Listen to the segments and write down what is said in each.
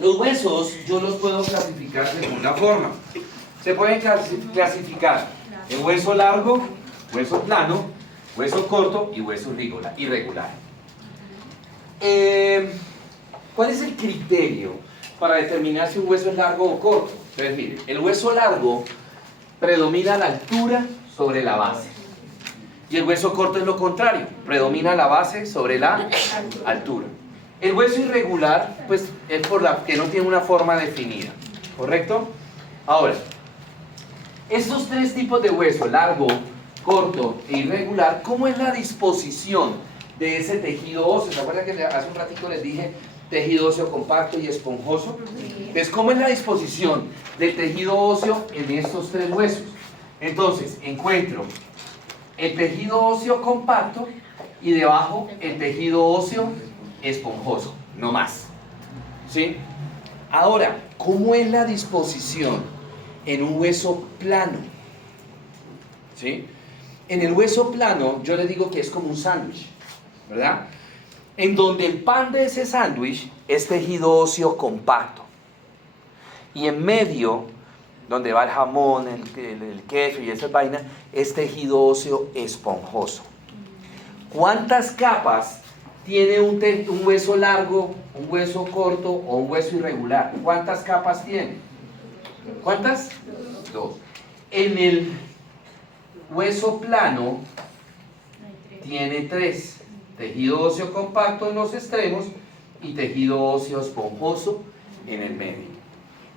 Los huesos yo los puedo clasificar de una forma. Se pueden clasificar en hueso largo, hueso plano, hueso corto y hueso irregular. ¿Cuál es el criterio para determinar si un hueso es largo o corto? Entonces, miren, el hueso largo predomina la altura sobre la base. Y el hueso corto es lo contrario, predomina la base sobre la altura. El hueso irregular, pues, es por la que no tiene una forma definida, ¿correcto? Ahora, estos tres tipos de hueso, largo, corto e irregular, ¿cómo es la disposición de ese tejido óseo? ¿Se acuerdan que hace un ratito les dije tejido óseo compacto y esponjoso? Entonces, ¿cómo es la disposición del tejido óseo en estos tres huesos? Entonces, encuentro el tejido óseo compacto y debajo el tejido óseo esponjoso, no más. ¿Sí? Ahora, ¿cómo es la disposición en un hueso plano? ¿Sí? En el hueso plano, yo les digo que es como un sándwich, ¿verdad? En donde el pan de ese sándwich es tejido óseo compacto. Y en medio, donde va el jamón, el queso y esa vaina, es tejido óseo esponjoso. ¿Cuántas capas tiene un hueso largo, un hueso corto o un hueso irregular? ¿Cuántas capas tiene? ¿Cuántas? Dos. En el hueso plano tiene tres. Tejido óseo compacto en los extremos y tejido óseo esponjoso en el medio.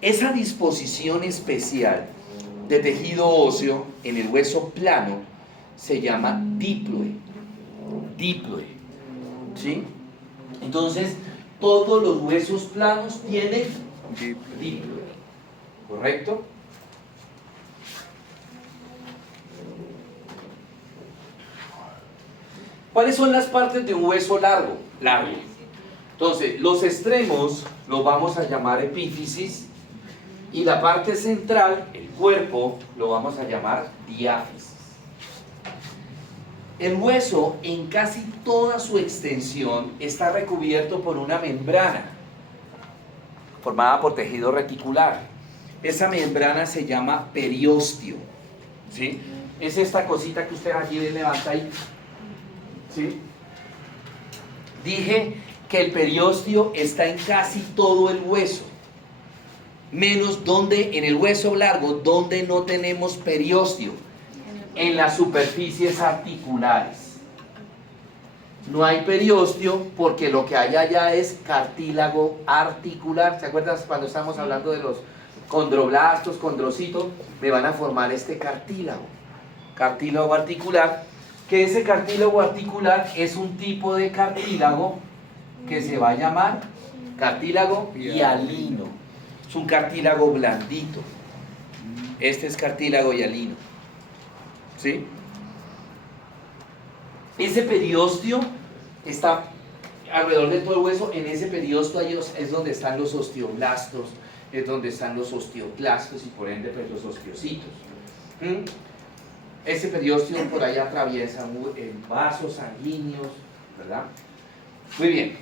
Esa disposición especial de tejido óseo en el hueso plano se llama diploe. Diploe. ¿Sí? Entonces, todos los huesos planos tienen diploe. ¿Correcto? ¿Cuáles son las partes de un hueso largo? Largo. Entonces, los extremos los vamos a llamar epífisis y la parte central, el cuerpo, lo vamos a llamar diáfisis. El hueso, en casi toda su extensión, está recubierto por una membrana formada por tejido reticular. Esa membrana se llama periósteo. ¿Sí? Es esta cosita que usted aquí levanta ahí. ¿Sí? Dije que el periósteo está en casi todo el hueso, menos donde en el hueso largo, donde no tenemos periósteo, en las superficies articulares. No hay periósteo porque lo que hay allá es cartílago articular. ¿Se acuerdan cuando estamos hablando de los condroblastos, condrocitos? Me van a formar este cartílago articular, que ese cartílago articular es un tipo de cartílago que se va a llamar cartílago hialino. Es un cartílago blandito. Este es cartílago hialino. ¿Sí? Ese periósteo está alrededor de todo el hueso. En ese periósteo es donde están los osteoblastos, es donde están los osteoclastos y por ende pues, los osteocitos. Ese periósteo por ahí atraviesa vasos sanguíneos, ¿verdad? Muy bien.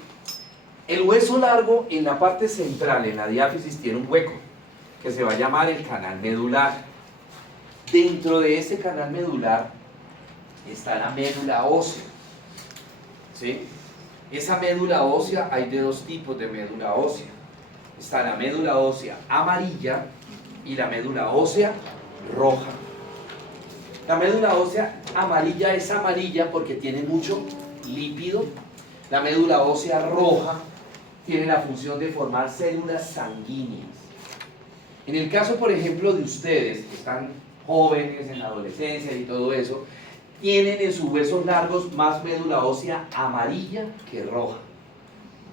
El hueso largo en la parte central, en la diáfisis, tiene un hueco que se va a llamar el canal medular. Dentro de ese canal medular está la médula ósea. ¿Sí? Esa médula ósea, hay de dos tipos de médula ósea. Está la médula ósea amarilla y la médula ósea roja. La médula ósea amarilla es amarilla porque tiene mucho lípido. La médula ósea roja tiene la función de formar células sanguíneas. En el caso, por ejemplo, de ustedes, que están jóvenes en la adolescencia y todo eso, tienen en sus huesos largos más médula ósea amarilla que roja.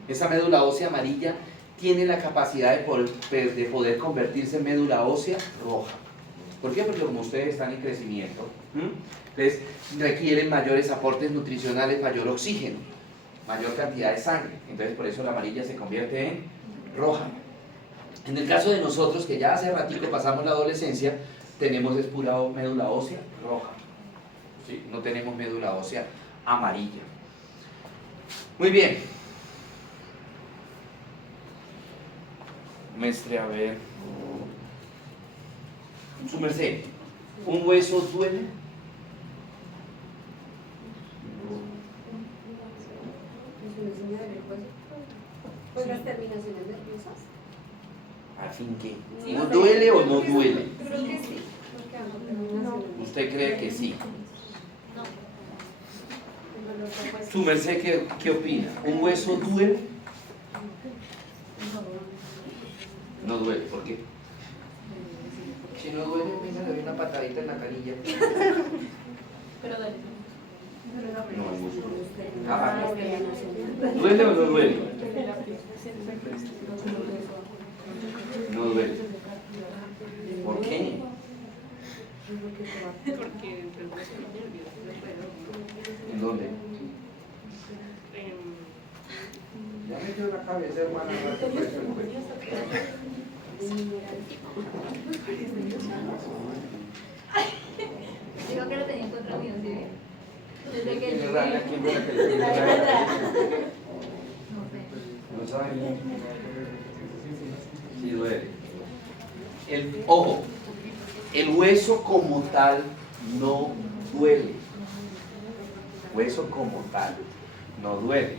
Esa médula ósea amarilla tiene la capacidad de poder convertirse en médula ósea roja. ¿Por qué? Porque como ustedes están en crecimiento, entonces requieren mayores aportes nutricionales, mayor oxígeno, mayor cantidad de sangre. Entonces por eso la amarilla se convierte en roja. En el caso de nosotros, que ya hace ratito pasamos la adolescencia, tenemos es pura médula ósea roja. ¿Sí? No tenemos médula ósea amarilla. Muy bien. Mestre, a ver. Su merced, ¿un hueso duele? Pues las terminaciones nerviosas. ¿A fin qué? Sí, ¿No duele o no duele? Creo que sí. Porque ambas terminaciones. ¿Usted cree que sí? No. Su merced, ¿qué opina? ¿Un hueso duele? No duele, ¿por qué? Si no duele, venga, le doy una patadita en la canilla. Pero dale. No, ¿duele o no duele? No duele. ¿Por qué? Porque entre el hueso y los nervios, ¿En dónde? Ya metió la cabeza, hermana. Digo que lo tenía contra mí, ¿sí? Desde que ¿Quién era? ¿Quién fue la que le dio la ¿No saben? Sí duele. Ojo, el hueso como tal no duele. Hueso como tal no duele.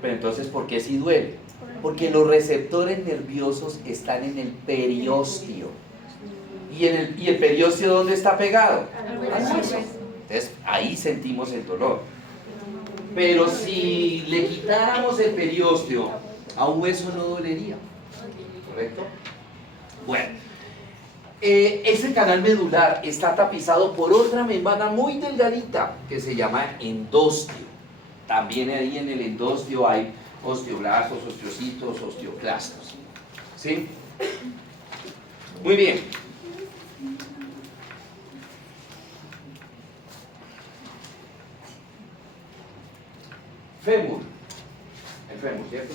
Pero entonces, ¿por qué sí duele? Porque los receptores nerviosos están en el periósteo. ¿Y el periósteo dónde está pegado? Al hueso. Entonces, ahí sentimos el dolor. Pero si le quitáramos el periósteo, a un hueso no dolería. ¿Correcto? Bueno, ese canal medular está tapizado por otra membrana muy delgadita que se llama endostio. También ahí en el endostio hay osteoblastos, osteocitos, osteoclastos. ¿Sí? Muy bien. Fémur. El fémur, ¿cierto?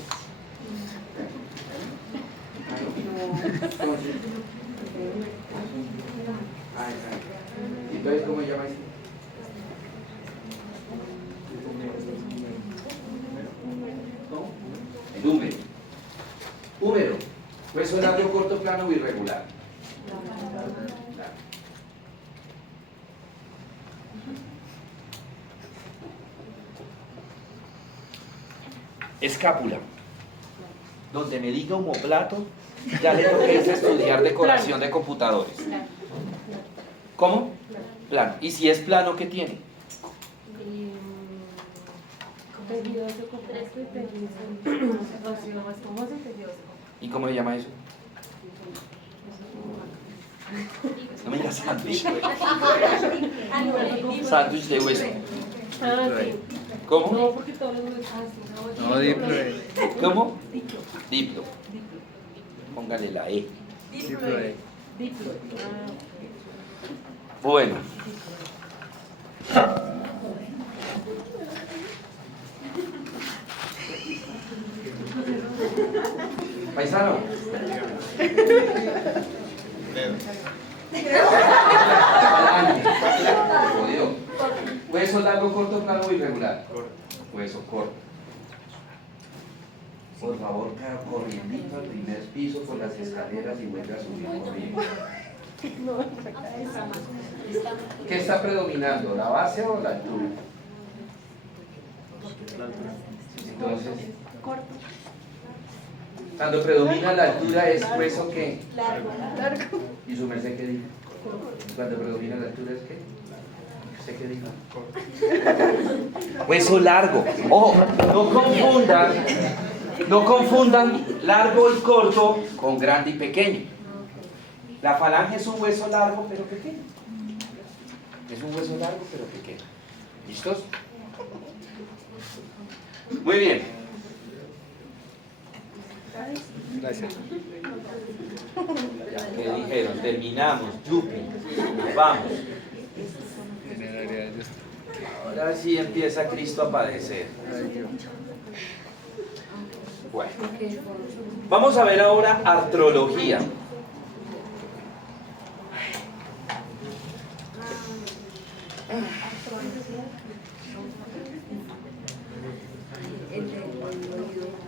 Entonces, ¿cómo se llama esto? ¿Cómo? El húmero. Húmero. Hueso largo, corto, plano o irregular. Escápula. Donde me diga omoplato, ya le toqué es estudiar decoración de computadores. ¿Cómo? Plano. ¿Y si es plano, qué tiene? ¿Y cómo se llama eso? No me digas sándwich. Sándwich de hueso. ¿Cómo? No, porque todos los huesos. No, diploide. ¿Cómo? Diplo. Póngale la E. Diploide. Bueno. Paisano. Jodido. Hueso largo, corto, plano o irregular. Hueso corto. Por favor, corriendo al primer piso por las escaleras y vuelve a subir corriendo. ¿Qué está predominando? ¿La base o la altura? Entonces, cuando predomina la altura es hueso que Largo. ¿Y su merced qué dijo? Cuando predomina la altura es qué? ¿Usted qué dijo? Hueso largo. Ojo, no confundan largo y corto con grande y pequeño. La falange es un hueso largo pero pequeño. Es un hueso largo pero pequeño. ¿Listos? Muy bien. Gracias. ¿Qué dijeron? Terminamos. Yupi. Vamos. Ahora sí empieza Cristo a padecer. Bueno. Vamos a ver ahora artrología.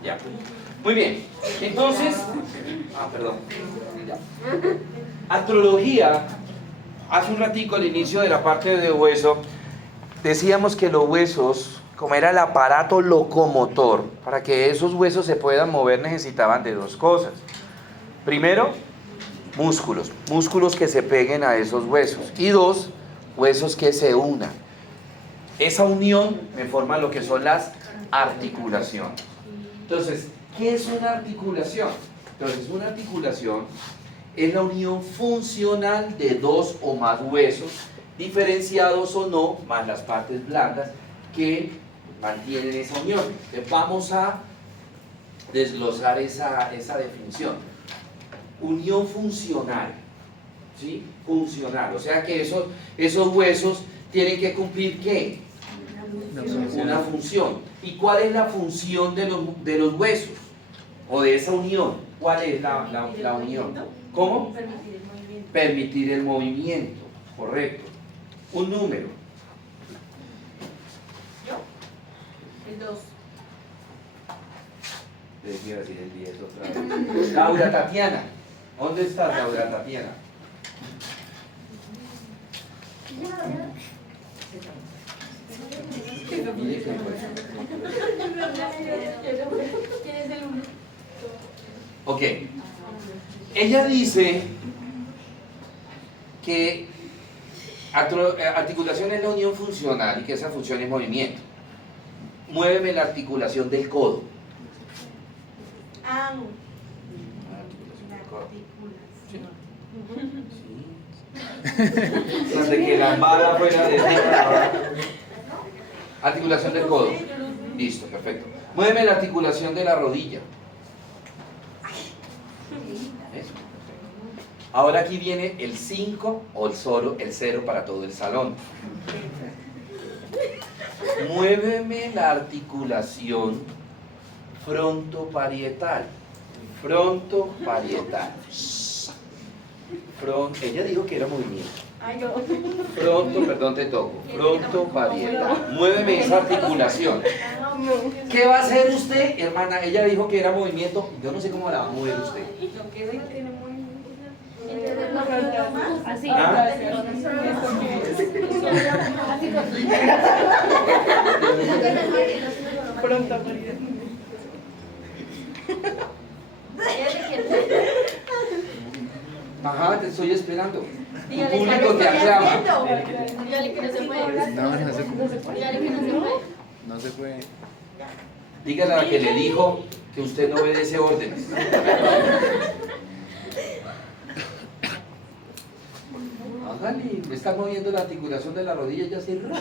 Ya. Muy bien, entonces, perdón, ya. Artrología, hace un ratico al inicio de la parte de hueso, decíamos que los huesos, como era el aparato locomotor, para que esos huesos se puedan mover necesitaban de dos cosas. Primero, músculos que se peguen a esos huesos. Y dos, huesos que se unan. Esa unión me forma lo que son las articulaciones. Entonces, ¿qué es una articulación? Entonces, una articulación es la unión funcional de dos o más huesos, diferenciados o no, más las partes blandas que mantienen esa unión. Entonces, vamos a desglosar esa definición. Unión funcional, ¿sí? Funcional, o sea que esos huesos tienen que cumplir ¿qué? Una función. ¿Y cuál es la función de los huesos? O de esa unión. ¿Cuál es la unión? ¿Cómo? Permitir el movimiento. Permitir el movimiento, correcto. Un número. El 2. Decía decir el 10 otra vez. Laura Tatiana. ¿Dónde estás, Laura Tatiana? Mire que ¿Quién es el 1? Ok. Ella dice que articulación es la unión funcional y que esa función es movimiento. Muéveme la articulación del codo. Ah, Articulación la del codo. articulación. Sí. Tras de que la bala fuera de articulación del codo. Listo, perfecto. Muéveme la articulación de la rodilla. Eso, perfecto. Ahora aquí viene el 5 o el 0 para todo el salón. Muéveme la articulación frontoparietal. Frontoparietal. Ella dijo que era movimiento. Ay, yo. Perdón, te toco. Frontoparietal. Muéveme esa articulación. ¿Qué va a hacer usted, hermana? Ella dijo que era movimiento. Yo no sé cómo la va a mover usted. Lo que hoy tiene movimiento. Así. ¿Ah? Pronto, Ajá, te estoy esperando. Tu Dígale, público te ¿qué aclama. haciendo? Dígale que no se puede. No, no se puede. Dígale que no se puede. No se puede. Dígale a la que le dijo que usted no obedece órdenes. Hágale, me está moviendo la articulación de la rodilla ya hace rato.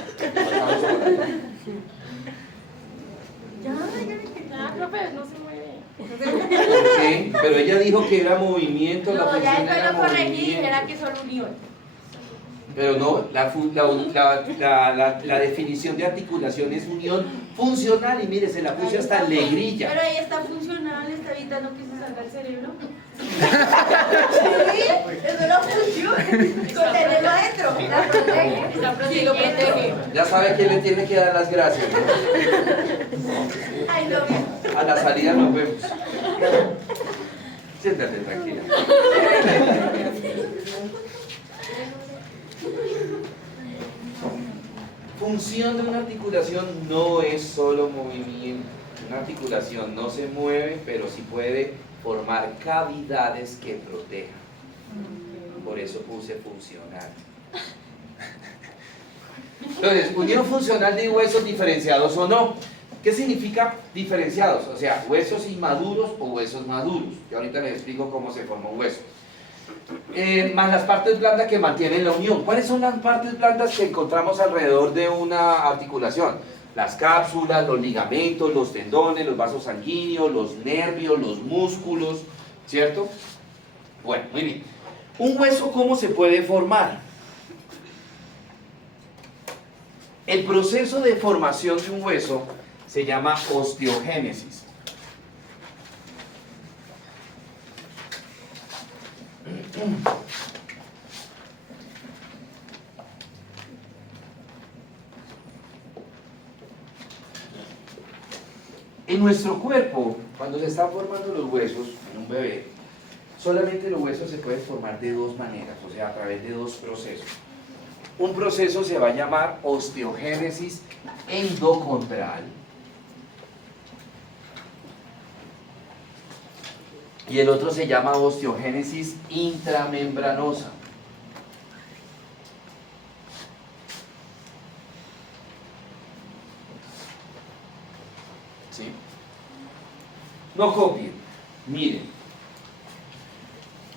Ah, profe, no se mueve. Ok, pero ella dijo que era movimiento, la No, ya función después era lo corregí y movimiento. dijera que son unión. Pero no, la definición de articulación es unión funcional y mire, se la puse hasta en negrilla. Pero ahí está funcional, está evitando que se salga el cerebro. Sí, eso es la función. Contenerlo adentro. La protege. Sí, lo protege. Ya sabe quién le tiene que dar las gracias, ¿no? Ay, no. A la salida nos vemos. Siéntate tranquila. Función de una articulación no es solo movimiento. Una articulación no se mueve, pero sí puede formar cavidades que protejan. Por eso puse funcional. Entonces, unión funcional de huesos diferenciados o no. ¿Qué significa diferenciados? O sea, huesos inmaduros o huesos maduros. Yo ahorita les explico cómo se forma un hueso. Más las partes blandas que mantienen la unión. ¿Cuáles son las partes blandas que encontramos alrededor de una articulación? Las cápsulas, los ligamentos, los tendones, los vasos sanguíneos, los nervios, los músculos, ¿cierto? Bueno, muy bien. ¿Un hueso cómo se puede formar? El proceso de formación de un hueso se llama osteogénesis. En nuestro cuerpo cuando se están formando los huesos en un bebé, solamente los huesos se pueden formar de dos maneras, o sea, a través de dos procesos. Un proceso se va a llamar osteogénesis endocondral y el otro se llama osteogénesis intramembranosa. ¿Sí? No copien, miren,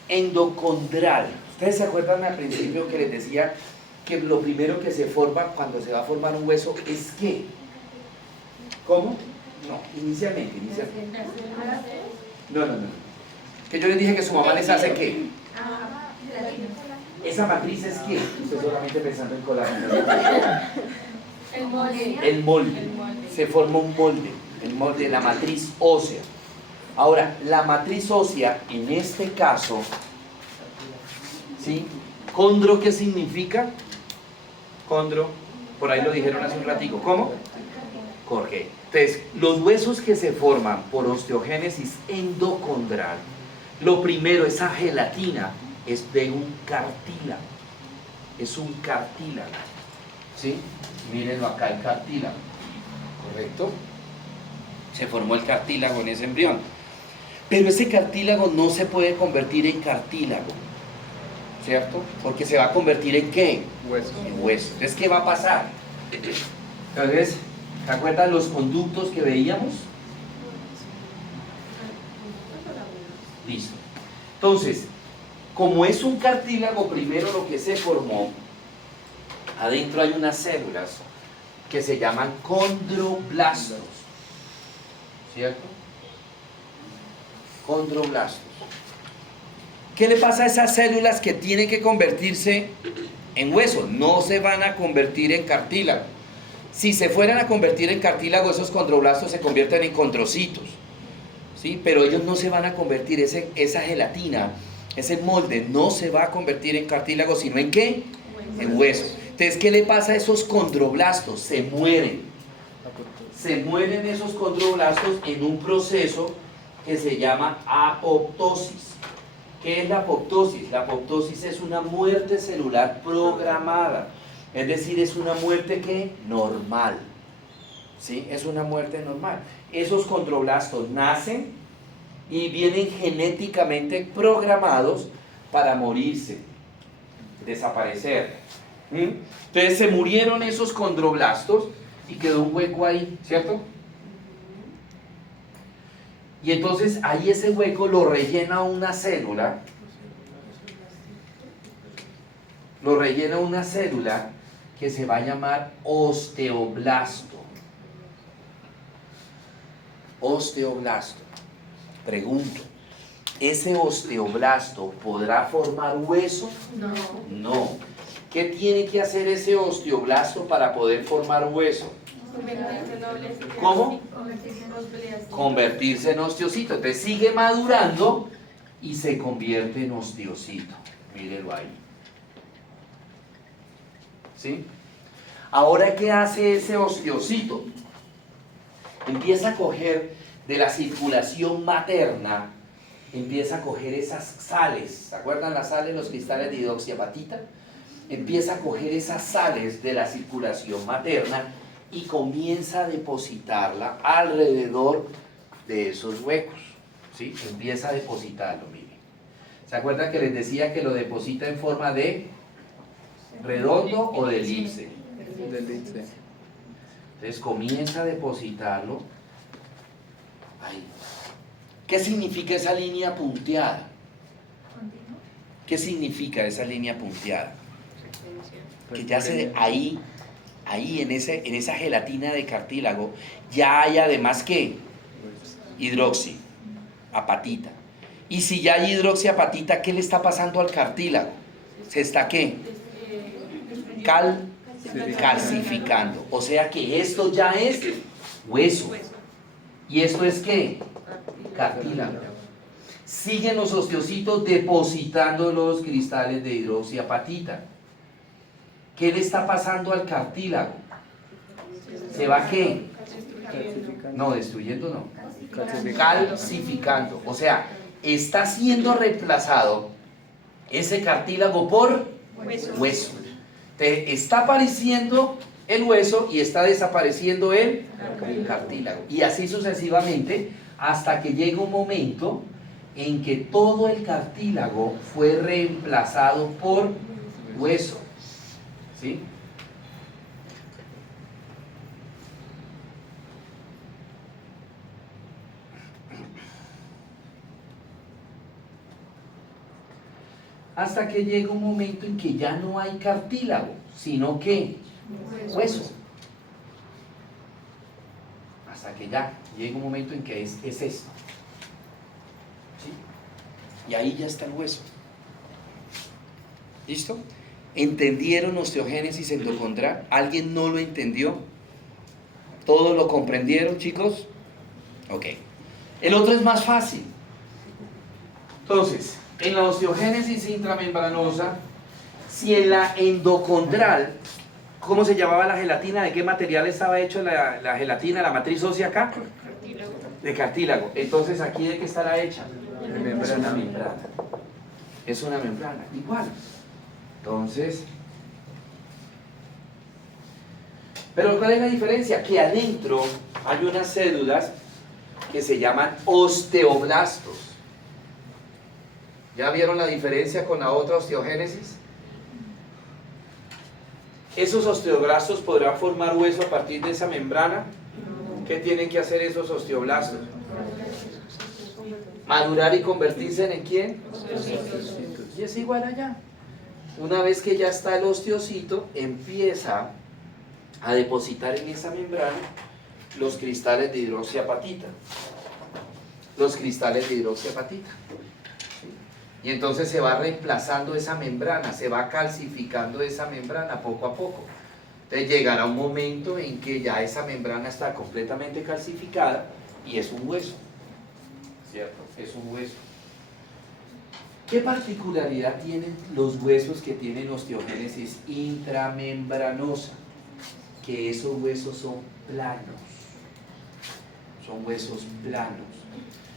endocondral. ¿Ustedes se acuerdan al principio que les decía que lo primero que se forma cuando se va a formar un hueso es qué? ¿Cómo? No, inicialmente. No. Que yo les dije que su mamá les hace qué. Esa matriz es qué. Usted solamente pensando en colágeno. El molde. El molde. Se forma un molde. El molde, la matriz ósea. Ahora, la matriz ósea, en este caso, ¿sí? ¿Condro qué significa? Condro, por ahí lo dijeron hace un ratico. ¿Cómo? Correcto. Entonces, los huesos que se forman por osteogénesis endocondral, lo primero, esa gelatina es de un cartílago. Es un cartílago. ¿Sí? Mírenlo acá, el cartílago. ¿Correcto? Se formó el cartílago en ese embrión. Pero ese cartílago no se puede convertir en cartílago, ¿cierto? Porque se va a convertir en ¿qué? Hueso. En hueso. Entonces, ¿qué va a pasar? Entonces, ¿se acuerdan los conductos que veíamos? Listo. Entonces, como es un cartílago, primero lo que se formó, adentro hay unas células que se llaman condroblastos, ¿cierto? Condroblastos. ¿Qué le pasa a esas células que tienen que convertirse en hueso? No se van a convertir en cartílago. Si se fueran a convertir en cartílago, esos condroblastos se convierten en condrocitos, ¿sí? Pero ellos no se van a convertir, esa gelatina, ese molde, no se va a convertir en cartílago, sino ¿en qué? En hueso. Entonces, ¿qué le pasa a esos condroblastos? Se mueren. Se mueren esos condroblastos en un proceso que se llama apoptosis. ¿Qué es la apoptosis? La apoptosis es una muerte celular programada. Es decir, es una muerte que normal. ¿Sí? Es una muerte normal. Esos condroblastos nacen y vienen genéticamente programados para morirse, desaparecer. Entonces se murieron esos condroblastos y quedó un hueco ahí, ¿cierto? Y entonces ahí ese hueco lo rellena una célula. Lo rellena una célula que se va a llamar osteoblasto. Osteoblasto. Pregunto, ¿ese osteoblasto podrá formar hueso? No. No. ¿Qué tiene que hacer ese osteoblasto para poder formar hueso? ¿Cómo? Convertirse en osteocito. Entonces sigue madurando y se convierte en osteocito. Mírelo ahí. ¿Sí? Ahora, ¿qué hace ese osteocito? Empieza a coger de la circulación materna, empieza a coger esas sales. ¿Se acuerdan las sales, los cristales de hidroxiapatita? Empieza a coger esas sales de la circulación materna y comienza a depositarla alrededor de esos huecos. ¿Sí? Empieza a depositarlo, miren. ¿Se acuerdan que les decía que lo deposita en forma de redondo o de elipse? De elipse. Entonces comienza a depositarlo ahí. ¿Qué significa esa línea punteada? ¿Qué significa esa línea punteada? Que ya ahí en esa gelatina de cartílago ya hay además ¿qué? Hidroxiapatita. Y si ya hay hidroxiapatita, ¿qué le está pasando al cartílago? ¿Se está qué? Calcificando. O sea que esto ya es hueso. ¿Y esto es qué? Cartílago. Siguen los osteocitos depositando los cristales de hidroxiapatita. ¿Qué le está pasando al cartílago? ¿Se va qué? No, destruyendo no. Calcificando. Calcificando. O sea, está siendo reemplazado ese cartílago por hueso. Te está apareciendo el hueso y está desapareciendo el cartílago. Y así sucesivamente hasta que llega un momento en que todo el cartílago fue reemplazado por hueso. ¿Sí? Hasta que llega un momento en que ya no hay cartílago, sino que hueso. Hasta que ya llega un momento en que es esto. ¿Sí? Y ahí ya está el hueso. ¿Listo? ¿Entendieron osteogénesis endocondral? ¿Alguien no lo entendió? ¿Todos lo comprendieron, chicos? Ok. El otro es más fácil. Entonces, en la osteogénesis intramembranosa, si en la endocondral, ¿cómo se llamaba la gelatina? ¿De qué material estaba hecho la gelatina, la matriz ósea acá? De cartílago. Entonces, ¿aquí de qué estará hecha? Es una membrana. Es una membrana, igual. Entonces, pero ¿cuál es la diferencia? Que adentro hay unas células que se llaman osteoblastos. ¿Ya vieron la diferencia con la otra osteogénesis? ¿Esos osteoblastos podrán formar hueso a partir de esa membrana? ¿Qué tienen que hacer esos osteoblastos? Madurar y convertirse en ¿quién? Y es igual allá. Una vez que ya está el osteocito, empieza a depositar en esa membrana los cristales de hidroxiapatita. Los cristales de hidroxiapatita. Y entonces se va reemplazando esa membrana, se va calcificando esa membrana poco a poco. Entonces llegará un momento en que ya esa membrana está completamente calcificada y es un hueso. ¿Cierto? Es un hueso. ¿Qué particularidad tienen los huesos que tienen osteogénesis intramembranosa? Que esos huesos son planos. Son huesos planos.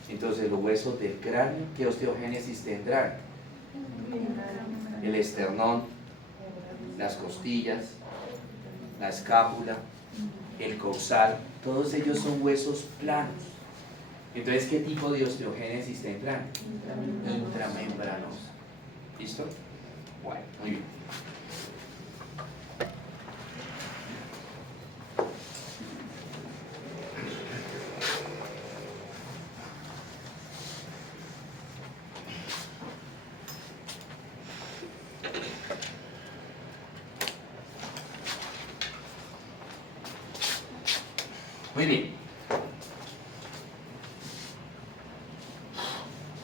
Entonces los huesos del cráneo, ¿qué osteogénesis tendrán? El esternón, las costillas, la escápula, el coxal, todos ellos son huesos planos. Entonces, ¿qué tipo de osteogénesis tendrán? Intramembranosa. ¿Listo? Bueno, muy bien. Muy bien.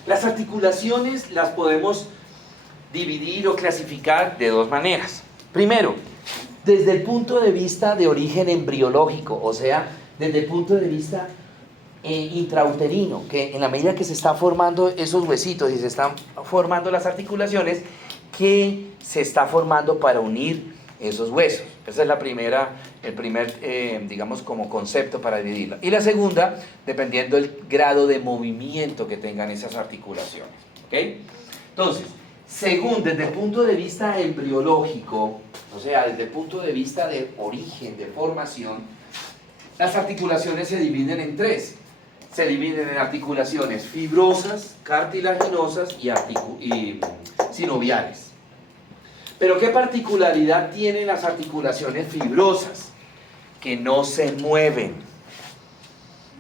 Las articulaciones las podemos dividir o clasificar de dos maneras. Primero, desde el punto de vista de origen embriológico, o sea, desde el punto de vista intrauterino, que en la medida que se están formando esos huesitos y se están formando las articulaciones, que se está formando para unir esos huesos. Esa es el primer, digamos, como concepto para dividirla. Y la segunda, dependiendo del grado de movimiento que tengan esas articulaciones. ¿Ok? Entonces, según desde el punto de vista embriológico, o sea, desde el punto de vista de origen, de formación, las articulaciones se dividen en tres. Se dividen en articulaciones fibrosas, cartilaginosas y sinoviales. Pero ¿qué particularidad tienen las articulaciones fibrosas? Que no se mueven.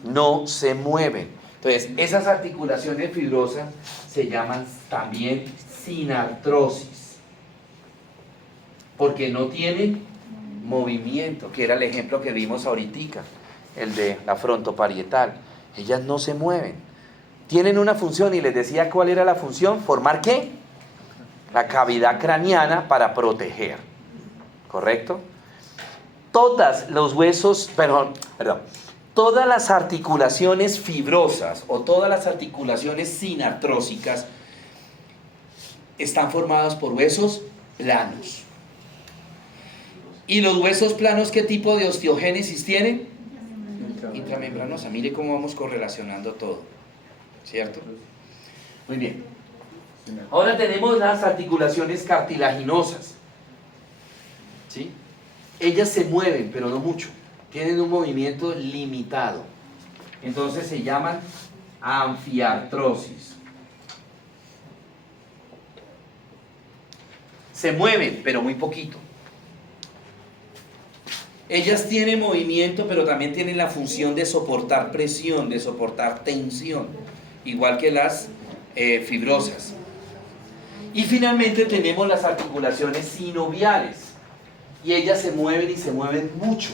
No se mueven. Entonces, esas articulaciones fibrosas se llaman también sinartrosis. Porque no tienen movimiento, que era el ejemplo que vimos ahorita, el de la frontoparietal. Ellas no se mueven. Tienen una función y les decía cuál era la función. ¿Formar qué? La cavidad craneana para proteger. ¿Correcto? Todas las articulaciones fibrosas o todas las articulaciones sinartrósicas están formadas por huesos planos. ¿Y los huesos planos qué tipo de osteogénesis tienen? intramembranosa. Mire cómo vamos correlacionando todo, ¿cierto? Muy bien. Ahora tenemos las articulaciones cartilaginosas, ¿sí? Ellas se mueven, pero no mucho. Tienen un movimiento limitado. Entonces se llaman anfiartrosis. Se mueven, pero muy poquito. Ellas tienen movimiento, pero también tienen la función de soportar presión, de soportar tensión, igual que las fibrosas. Y finalmente tenemos las articulaciones sinoviales. Y ellas se mueven y se mueven mucho.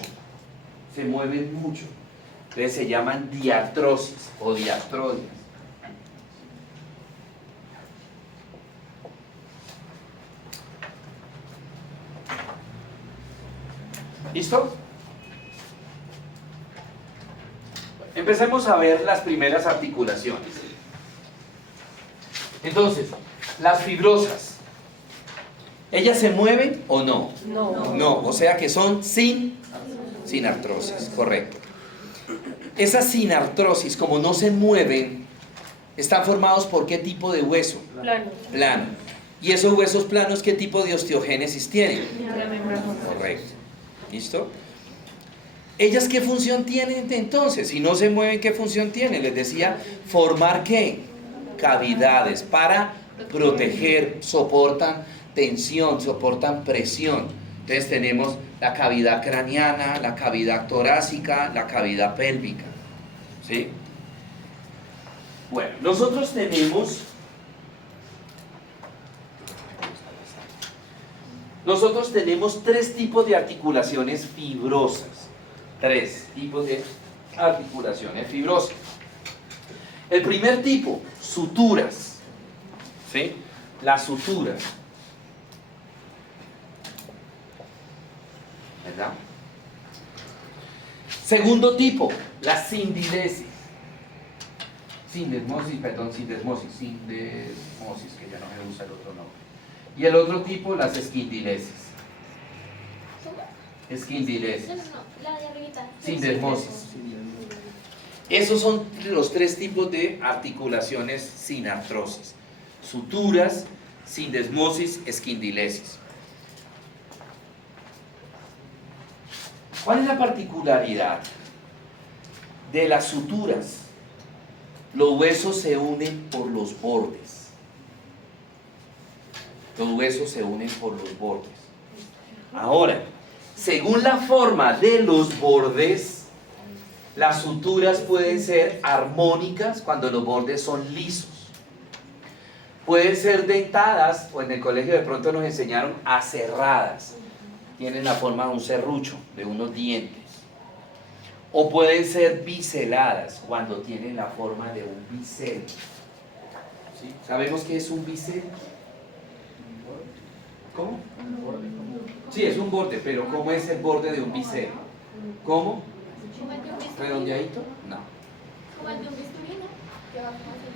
Se mueven mucho. Entonces se llaman diartrosis o diartrodias. ¿Listo? Empecemos a ver las primeras articulaciones. Entonces, las fibrosas, ¿ellas se mueven o no? No. No, o sea que son sin artrosis, correcto. Esas sinartrosis, como no se mueven, están formados por ¿qué tipo de hueso? Plano. Plano. ¿Y esos huesos planos qué tipo de osteogénesis tienen? Correcto. ¿Listo? ¿Ellas qué función tienen entonces? Si no se mueven, ¿qué función tienen? Les decía, formar ¿qué? Cavidades para proteger, soportan tensión, soportan presión. Entonces tenemos la cavidad craneana, la cavidad torácica, la cavidad pélvica. ¿Sí? Bueno, nosotros tenemos tres tipos de articulaciones fibrosas. Tres tipos de articulaciones fibrosas. El primer tipo, suturas. ¿Sí? Las suturas. ¿Verdad? Segundo tipo, la sindilesis. Sindesmosis, que ya no me usa el otro nombre. Y el otro tipo, las esquindilesis. Esquindilesis. No, la de arribita. Sindesmosis. Esos son los tres tipos de articulaciones sin artrosis. Suturas, sindesmosis, esquindilesis. ¿Cuál es la particularidad de las suturas? Los huesos se unen por los bordes. Los huesos se unen por los bordes. Ahora, según la forma de los bordes, las suturas pueden ser armónicas cuando los bordes son lisos. Pueden ser dentadas, o en el colegio de pronto nos enseñaron aserradas. Tienen la forma de un serrucho, de unos dientes. O pueden ser biseladas cuando tienen la forma de un bisel. ¿Sí? ¿Sabemos qué es un bisel? ¿Cómo? Sí, es un borde, pero ¿cómo es el borde de un bisel? ¿Cómo? Como el de un bisturí. ¿Redondeadito? No. Como el de un bisturí, ¿no? Que va como así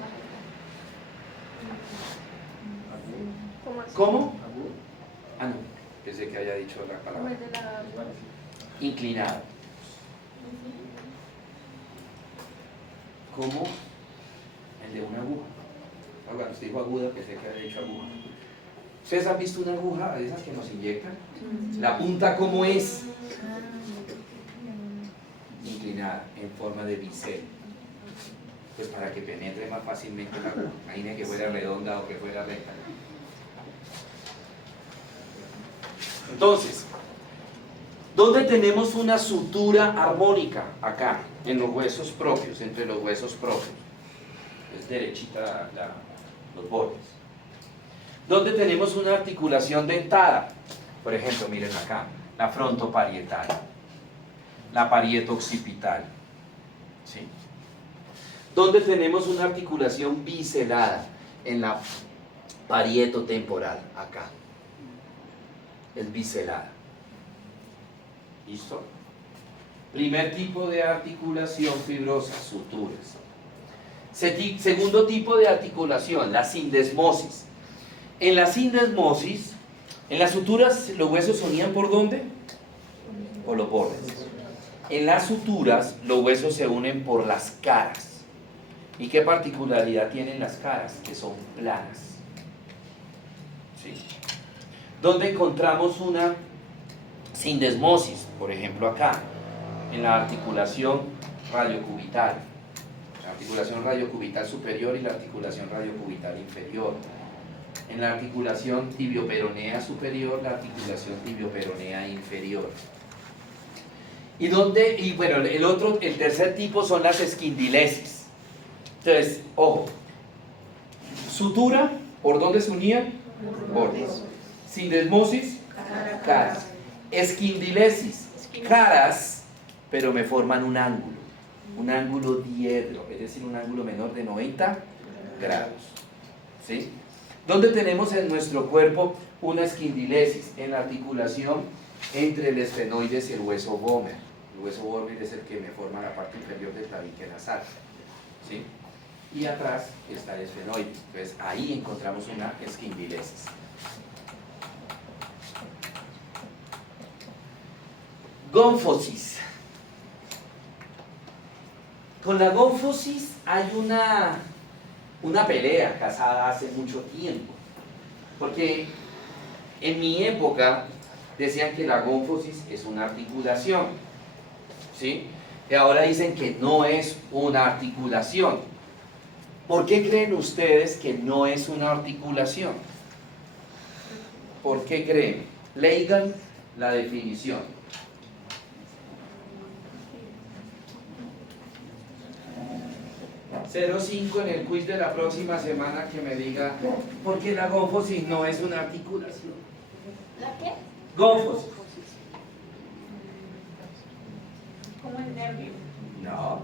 bajito. ¿Cómo? Ah, no. Pensé que haya dicho la Como palabra. el de la... Inclinado. Como el de una aguja. Ah, bueno, usted dijo aguda, pensé que había dicho aguja. ¿Ustedes han visto una aguja de esas que nos inyectan? La punta, ¿cómo es? Inclinada, en forma de bisel. Pues para que penetre más fácilmente la aguja. Imagine que fuera redonda o que fuera recta. Entonces, ¿dónde tenemos una sutura armónica? Acá, en los huesos propios, entre los huesos propios. Es derechita los bordes. ¿Dónde tenemos una articulación dentada? Por ejemplo, miren acá, la frontoparietal, la parieto-occipital. ¿Sí? ¿Dónde tenemos una articulación biselada? En la parieto-temporal, acá. Es biselada. ¿Listo? Primer tipo de articulación fibrosa, suturas. Segundo tipo de articulación, la sindesmosis. En la sindesmosis, en las suturas, ¿los huesos se unían por dónde? Por los bordes. En las suturas, los huesos se unen por las caras. ¿Y qué particularidad tienen las caras? Que son planas. ¿Sí? ¿Dónde encontramos una sindesmosis? Por ejemplo, acá, en la articulación radiocubital. La articulación radiocubital superior y la articulación radiocubital inferior. En la articulación tibioperonea superior, la articulación tibioperonea inferior. Y bueno, el tercer tipo son las esquindilesis. Entonces, ojo, sutura, ¿por dónde se unían? Bordes. Sindesmosis, caras. Esquindilesis, caras, pero me forman un ángulo diedro, es decir, un ángulo menor de 90 grados. ¿Sí? ¿Dónde tenemos en nuestro cuerpo una esquindilesis? En la articulación entre el esfenoides y el hueso vomer. El hueso vomer es el que me forma la parte inferior del tabique nasal. ¿Sí? Y atrás está el esfenoide. Entonces ahí encontramos una esquindilesis. Gónfosis. Con la gónfosis hay una pelea casada hace mucho tiempo, porque en mi época decían que la gónfosis es una articulación, ¿sí? Y ahora dicen que no es una articulación. ¿Por qué creen ustedes que no es una articulación? ¿Por qué creen? Lean la definición. 05 en el quiz de la próxima semana que me diga por qué la gónfosis no es una articulación. ¿La qué? Gónfosis. Como el nervio. No.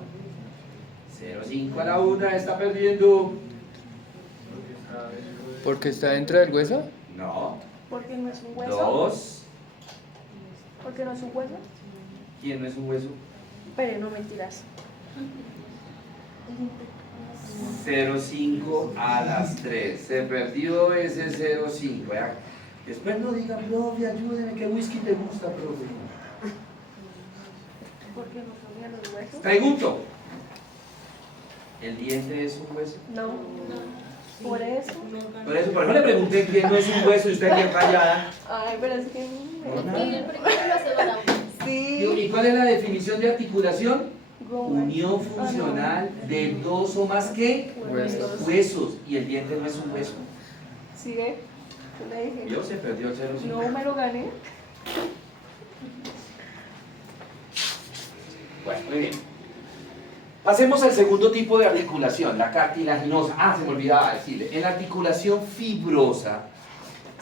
05 a la 1 está perdiendo. ¿Porque está dentro del hueso? No. Porque no es un hueso. 2. Porque no es un hueso. ¿Quién no es un hueso? Pero no mentiras. 05 a las 3. Se perdió ese 05. ¿Vea? Después no diga, profe, ayúdeme, ¿qué whisky te gusta, profe? Porque no se unían los huesos. Pregunto. ¿El diente es un hueso? No. Por eso. Por eso le pregunté quién no es un hueso y usted aquí rayada. Ay, pero es que. Y el primero lo hace para uno. Sí. ¿Y cuál es la definición de articulación? Gómez. Unión funcional de dos o más ¿qué? Huesos. Huesos. Y el diente no es un hueso. Sigue. Yo le dije. Yo se perdió el 05. No me lo gané. Bueno, muy bien. Pasemos al segundo tipo de articulación, la cartilaginosa. Ah, se me olvidaba decirle. En la articulación fibrosa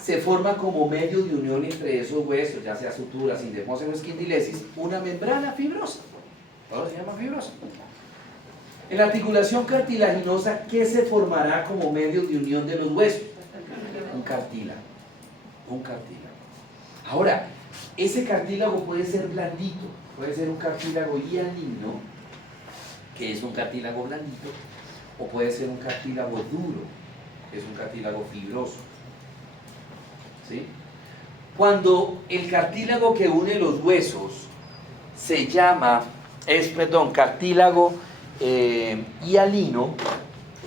se forma como medio de unión entre esos huesos, ya sea sutura, sindesmosis o esquindilesis, una membrana fibrosa. Todo se llama fibrosa. En la articulación cartilaginosa, ¿qué se formará como medio de unión de los huesos? Un cartílago. Un cartílago. Ahora, ese cartílago puede ser blandito, puede ser un cartílago hialino, que es un cartílago blandito, o puede ser un cartílago duro, que es un cartílago fibroso. ¿Sí? Cuando el cartílago que une los huesos se llama, cartílago hialino,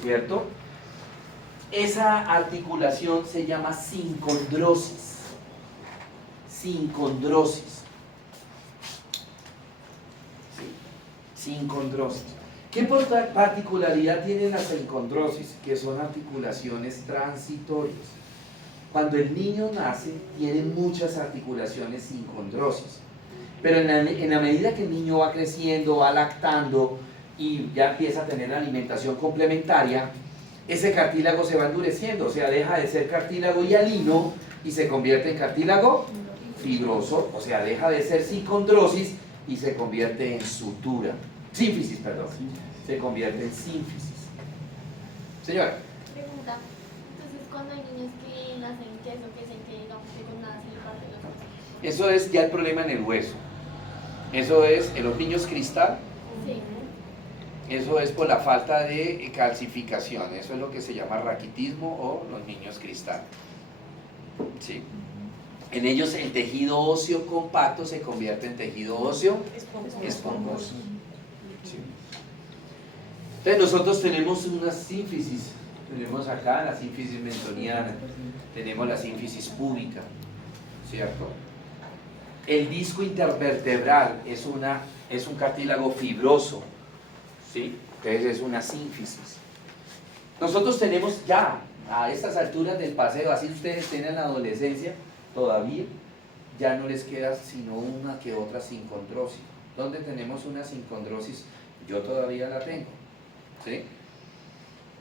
¿cierto? Esa articulación se llama sincondrosis. Sincondrosis. ¿Sí? Sincondrosis. ¿Qué particularidad tiene la sincondrosis? Que son articulaciones transitorias. Cuando el niño nace, tiene muchas articulaciones sincondrosis. Pero en la medida que el niño va creciendo, va lactando y ya empieza a tener alimentación complementaria, ese cartílago se va endureciendo, o sea, deja de ser cartílago hialino y se convierte en cartílago fibroso, o sea, deja de ser sincondrosis y se convierte en sutura. Sínfisis, perdón. Se convierte en sínfisis. Señora. Pregunta. Entonces, cuando hay niños que nacen queso, que se que digamos que con nada se le parte los huesos. Eso es ya el problema en el hueso. Eso es en los niños cristal. Sí. Eso es por la falta de calcificación. Eso es lo que se llama raquitismo o los niños cristal. ¿Sí? En ellos el tejido óseo compacto se convierte en tejido óseo esponjoso. ¿Sí? Entonces nosotros tenemos una sínfisis, tenemos acá la sínfisis mentoniana, tenemos la sínfisis púbica, ¿cierto? El disco intervertebral es un cartílago fibroso, ¿sí? Entonces es una sínfisis. Nosotros tenemos ya, a estas alturas del paseo, así ustedes tienen en la adolescencia, todavía ya no les queda sino una que otra sincondrosis. ¿Dónde tenemos una sincondrosis? Yo todavía la tengo, ¿sí?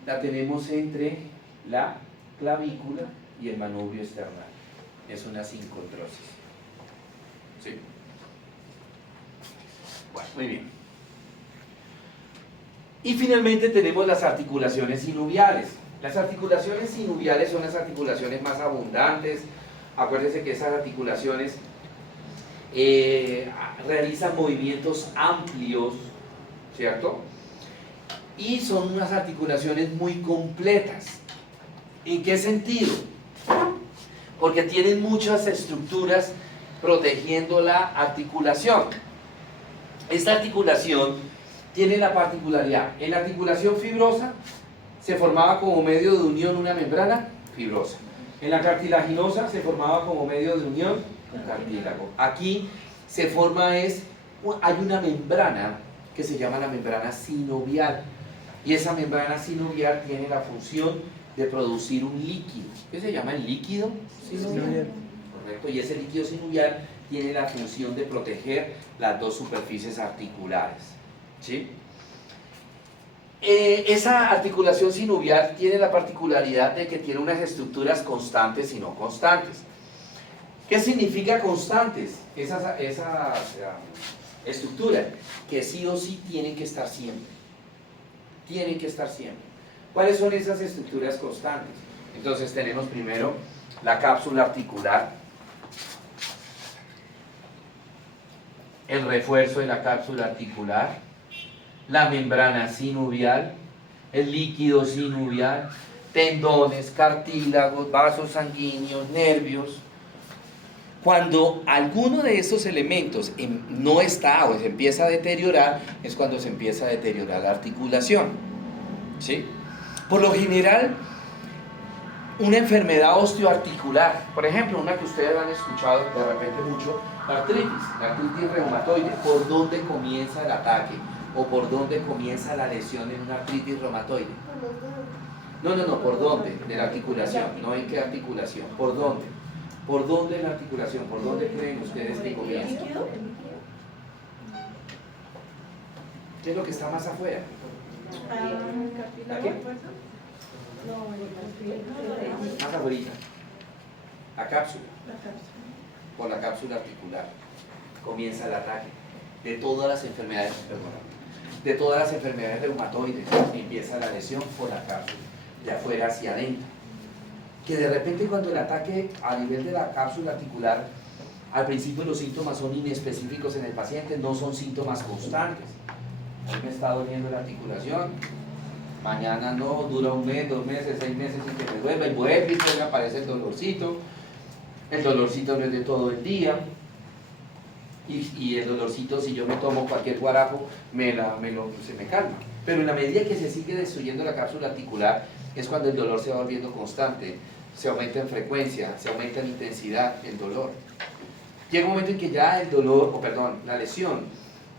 La tenemos entre la clavícula y el manubrio esternal. Es una sincondrosis, ¿sí? Bueno, muy bien. Y finalmente tenemos las articulaciones sinuviales. Las articulaciones sinuviales son las articulaciones más abundantes. Acuérdense que esas articulaciones realizan movimientos amplios, ¿cierto? Y son unas articulaciones muy completas. ¿En qué sentido? Porque tienen muchas estructuras protegiendo la articulación. Esta articulación tiene la particularidad, en la articulación fibrosa se formaba como medio de unión una membrana fibrosa. En la cartilaginosa se formaba como medio de unión un cartílago. Aquí se forma hay una membrana que se llama la membrana sinovial. Y esa membrana sinovial tiene la función de producir un líquido. ¿Qué se llama el líquido sinovial? Correcto. Y ese líquido sinovial tiene la función de proteger las dos superficies articulares. ¿Sí? Esa articulación sinovial tiene la particularidad de que tiene unas estructuras constantes y no constantes. ¿Qué significa constantes? Esas estructuras que sí o sí tienen que estar siempre. Tienen que estar siempre. ¿Cuáles son esas estructuras constantes? Entonces tenemos primero la cápsula articular, el refuerzo de la cápsula articular, la membrana sinovial, el líquido sinovial, tendones, cartílagos, vasos sanguíneos, nervios. Cuando alguno de estos elementos no está o se empieza a deteriorar, es cuando se empieza a deteriorar la articulación, ¿sí? Por lo general, una enfermedad osteoarticular, por ejemplo, una que ustedes han escuchado de repente mucho, la artritis reumatoide. ¿Por dónde comienza el ataque? ¿O por dónde comienza la lesión en una artritis reumatoide? No, ¿por dónde? De la articulación, no en qué articulación, ¿por dónde? ¿Por dónde en la articulación? ¿Por dónde creen ustedes que comienza? ¿Qué es lo que está más afuera? ¿Aquí? Más afuera. La cápsula. Por la cápsula articular comienza el ataque de todas las enfermedades, de todas las enfermedades reumatoides. Empieza la lesión por la cápsula, de afuera hacia adentro. Que de repente cuando el ataque a nivel de la cápsula articular, al principio los síntomas son inespecíficos en el paciente, no son síntomas constantes. Hoy me está doliendo la articulación, mañana no, dura un mes, 2 meses, 6 meses sin que me duela, y vuelve y me aparece el dolorcito no es de todo el día, y el dolorcito, si yo me tomo cualquier guarapo, se me calma. Pero en la medida que se sigue destruyendo la cápsula articular, es cuando el dolor se va volviendo constante, se aumenta en frecuencia, se aumenta en intensidad el dolor. Llega un momento en que ya la lesión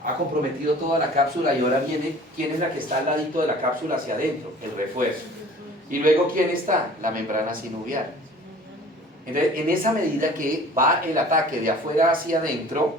ha comprometido toda la cápsula y ahora viene, ¿quién es la que está al ladito de la cápsula hacia adentro? El refuerzo. Y luego, ¿quién está? La membrana sinovial. Entonces, en esa medida que va el ataque de afuera hacia adentro,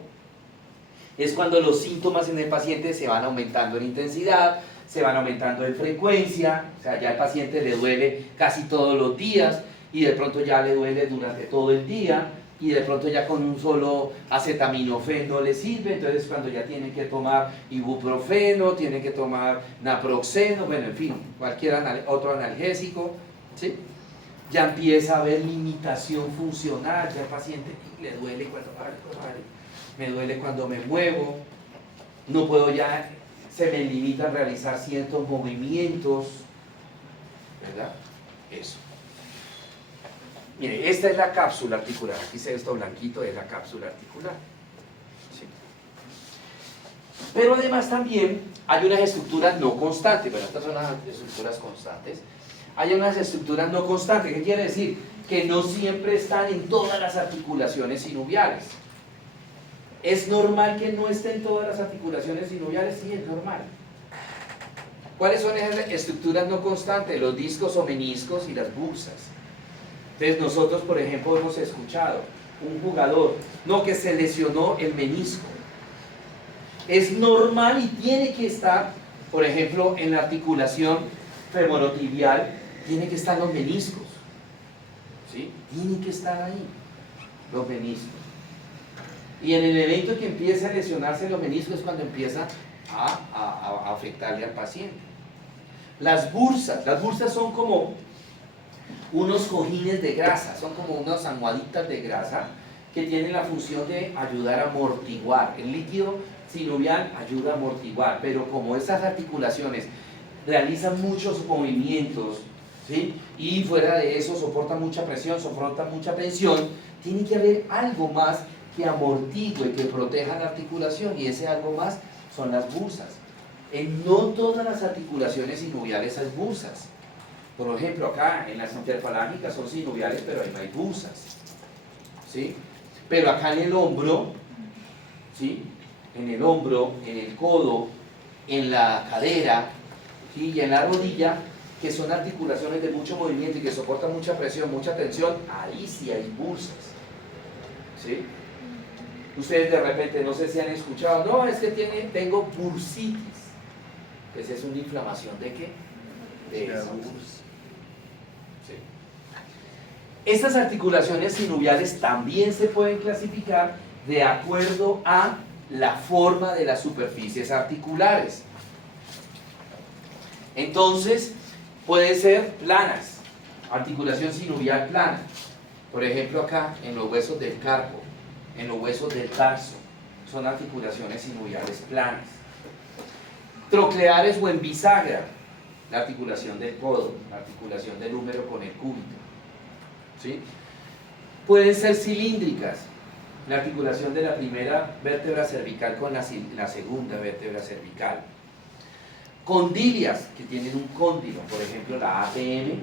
es cuando los síntomas en el paciente se van aumentando en intensidad, se van aumentando en frecuencia, o sea, ya al paciente le duele casi todos los días y de pronto ya le duele durante todo el día y de pronto ya con un solo acetaminofén no le sirve, entonces cuando ya tienen que tomar ibuprofeno, tienen que tomar naproxeno, bueno, en fin, cualquier otro analgésico, ¿sí? Ya empieza a haber limitación funcional, ya el paciente le duele cuando me duele cuando me muevo, no puedo ya, se me limita a realizar ciertos movimientos, ¿verdad? Eso. Mire, esta es la cápsula articular. Aquí se ve esto blanquito, es la cápsula articular. ¿Sí? Pero además también hay unas estructuras no constantes. Bueno, estas son las estructuras constantes. Hay unas estructuras no constantes. ¿Qué quiere decir? Que no siempre están en todas las articulaciones sinoviales. ¿Es normal que no estén todas las articulaciones sinoviales? Sí, es normal. ¿Cuáles son esas estructuras no constantes? Los discos o meniscos y las bursas. Entonces nosotros, por ejemplo, hemos escuchado un jugador, no, que se lesionó el menisco. Es normal y tiene que estar, por ejemplo, en la articulación femorotibial, tiene que estar los meniscos. ¿Sí? Tienen que estar ahí los meniscos. Y en el evento en que empieza a lesionarse los meniscos es cuando empieza a afectarle al paciente. Las bursas son como unos cojines de grasa, son como unas almohaditas de grasa que tienen la función de ayudar a amortiguar. El líquido sinovial ayuda a amortiguar, pero como esas articulaciones realizan muchos movimientos, ¿sí? Y fuera de eso soportan mucha presión, tiene que haber algo más que amortigue, que proteja la articulación, y ese algo más son las bursas. En no todas las articulaciones sinoviales hay bursas. Por ejemplo, acá en las interfalángicas son sinoviales, pero ahí no hay bursas. ¿Sí? Pero acá en el hombro, ¿sí? En el hombro, en el codo, en la cadera, ¿sí? Y en la rodilla, que son articulaciones de mucho movimiento y que soportan mucha presión, mucha tensión, ahí sí hay bursas. ¿Sí? Ustedes de repente, no sé si han escuchado, no, es que tengo bursitis. Pues es una inflamación ¿de qué? De esa bursa. ¿Sí? Estas articulaciones sinoviales también se pueden clasificar de acuerdo a la forma de las superficies articulares. Entonces, puede ser planas, articulación sinovial plana. Por ejemplo, acá en los huesos del carpo, en los huesos del tarso, son articulaciones sinoviales planas. Trocleares o en bisagra, la articulación del codo, la articulación del húmero con el cúbito. ¿Sí? Pueden ser cilíndricas, la articulación de la primera vértebra cervical con la segunda vértebra cervical. Condilias, que tienen un cóndilo, por ejemplo la APM,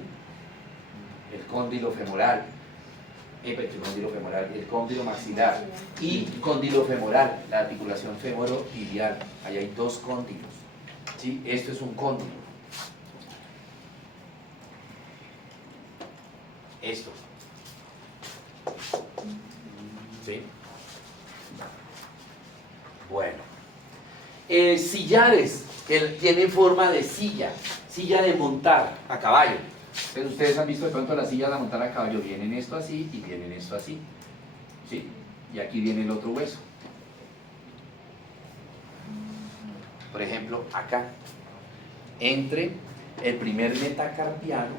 el cóndilo femoral, el cóndilo maxilar y cóndilo femoral, la articulación femorotibial. Ahí hay dos cóndilos. ¿Sí? Esto es un cóndilo. Esto. ¿Sí? Bueno. Sillares que tienen forma de silla de montar a caballo. Entonces, ustedes han visto de pronto las sillas de montar a caballo, vienen esto así y vienen esto así. ¿Sí? Y aquí viene el otro hueso. Por ejemplo, acá, entre el primer metacarpiano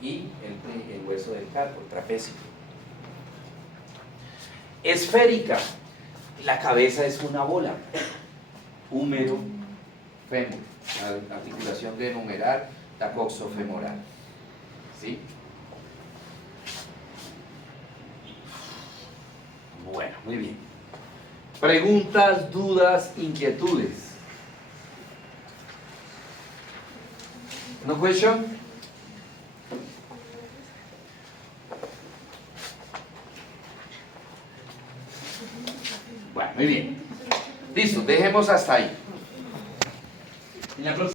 y el hueso del carpo, el trapecio. Esférica, la cabeza es una bola. Húmero, fémur, la articulación del humeral, la coxofemoral. ¿Sí? Bueno, muy bien. Preguntas, dudas, inquietudes. ¿No question? Bueno, muy bien. Listo, dejemos hasta ahí. En la próxima